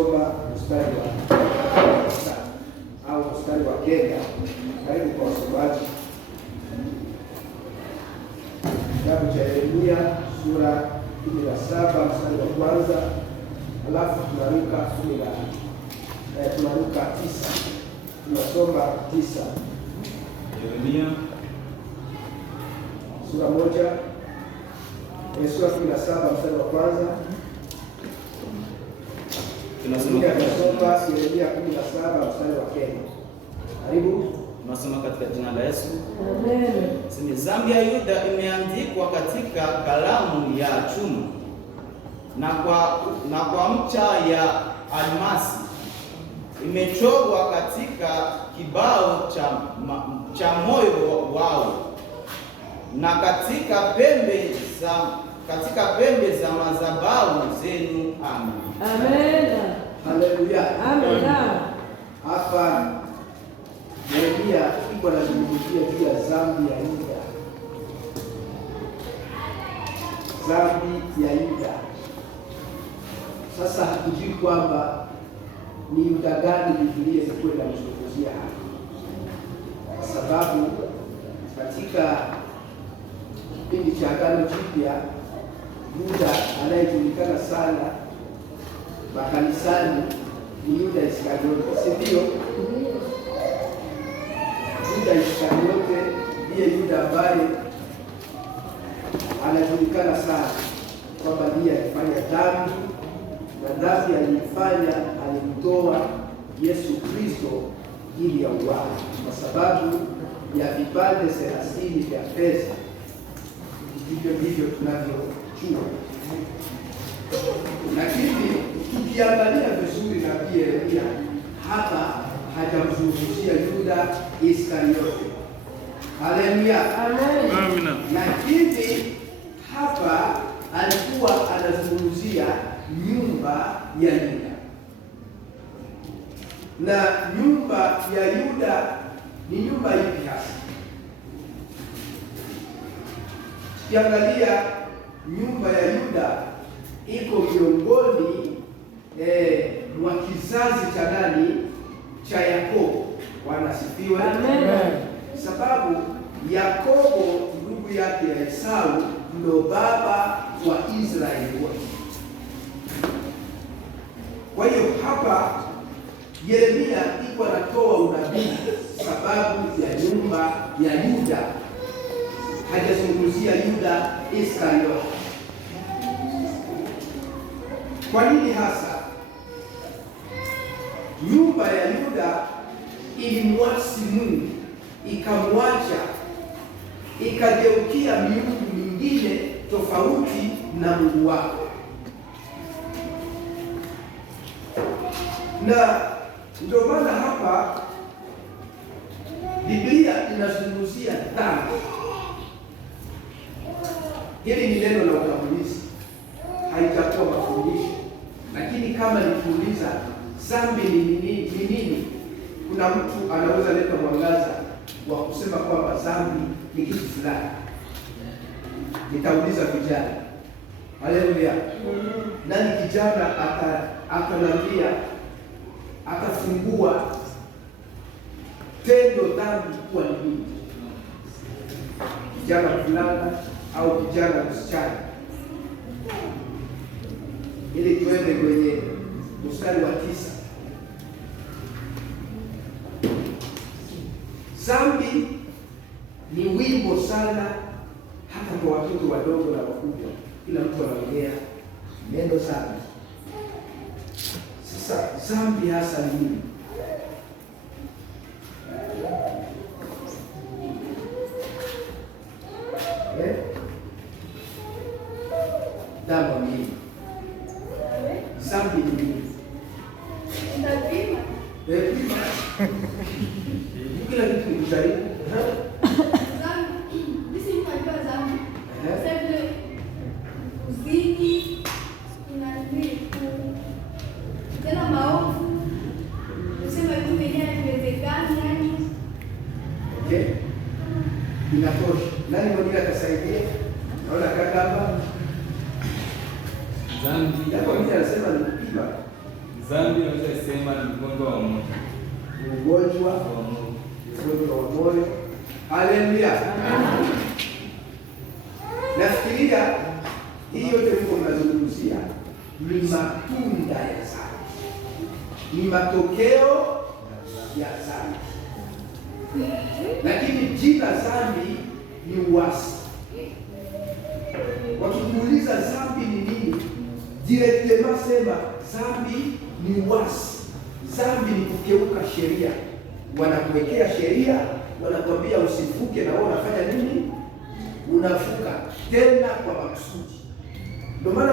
Soma mstari wa au mstari wa kenda. Karibu kwa wasomaji. Kitabu cha Yeremia sura 17 mstari wa kwanza, alafu tunaruka 9. Tunasoma 9. Yeremia sura 1 sura 17 mstari wa kwanza. Tunasoma Yeremia 17 mstari wa kenda. Karibu. Tunasoma katika jina la Yesu. Amen. Sema dhambi ya Yuda imeandikwa katika kalamu ya chuma na kwa mcha ya almasi, imechorwa katika kibao cha moyo wao na katika pembe za madhabahu zenu. Amen. Amen. Haleluya. Amen. Hapa Yeremia iko anazungumzia juu ya dhambi ya Yuda. Dhambi ya Yuda. Sasa hatujui kwamba ni Yuda gani Biblia ilikuwa inamzungumzia hapa, kwa sababu katika kipindi cha Agano Jipya Yuda anayejulikana sana makanisani ni Yuda Iskariote, si ndio? Yuda Iskariote ndiye Yuda ambaye anajulikana sana kwamba ndiye alifanya dhambi, na dhambi alifanya alimtoa Yesu Kristo ili ya uwaji, kwa sababu ya vipande 30 vya pesa. Hivyo ndivyo tunavyojua. Lakini tukiangalia vizuri na pia Yeremia hapa hajamzungumzia Yuda Iskariote. Haleluya. Amen. Lakini hapa alikuwa anazungumzia nyumba ya Yuda. Na nyumba ya Yuda ni nyumba ipi hasa? Tukiangalia nyumba ya Yuda iko miongoni mwa kizazi cha nani? Cha Yakobo. Bwana asifiwe. Amen. Sababu Yakobo ndugu yake ya Esau ndo baba wa Israeli wote. Kwa hiyo hapa Yeremia iko anatoa unabii sababu ya nyumba ya Yuda, hajazungumzia Yuda Iskariote. Kwa nini hasa? Nyumba ya Yuda ilimwasi Mungu, ikamwacha, ikageukia miungu mingine tofauti na Mungu wao. Na ndio maana hapa Biblia inazungumzia dhambi. Hili ni neno la utambulizi, haitakuwa mafundisho. Lakini kama nikiuliza dhambi ni nini, kuna mtu anaweza leta mwangaza wa kusema kwamba dhambi ni kitu fulani. Nitauliza vijana. Haleluya. Nani kijana akanambia, akafungua tendo dhambi kuwa ni nini? Kijana fulani au kijana msichana? Ili tuende kwenye mstari wa 9. Dhambi ni wimbo sana, hata kwa watoto wadogo na wakubwa, kila mtu anaongea neno sana. Sasa dhambi hasa ni nini? Dhambi ni nini? Dhambi ni nini? Kila kitu ni kujaribu. Inatosha. Nani mwingine atasaidia? Naona kaka hapa. dhambi Japo mimi anasema ni kupima. dhambi Dhambi naweza sema ni ugonjwa wa moyo. Ugonjwa wa moyo. Haleluya. Nafikiria hii yote mko mnazungumzia ni matunda ya dhambi, ni matokeo ya dhambi. Lakini jina dhambi ni uasi. Wakikuuliza dhambi ni nini, directement sema dhambi ni uasi. Dhambi ni kukeuka sheria. Wanakuwekea sheria, wanakwambia usivuke, na wewe unafanya nini? Unavuka tena kwa makusudi. Ndio maana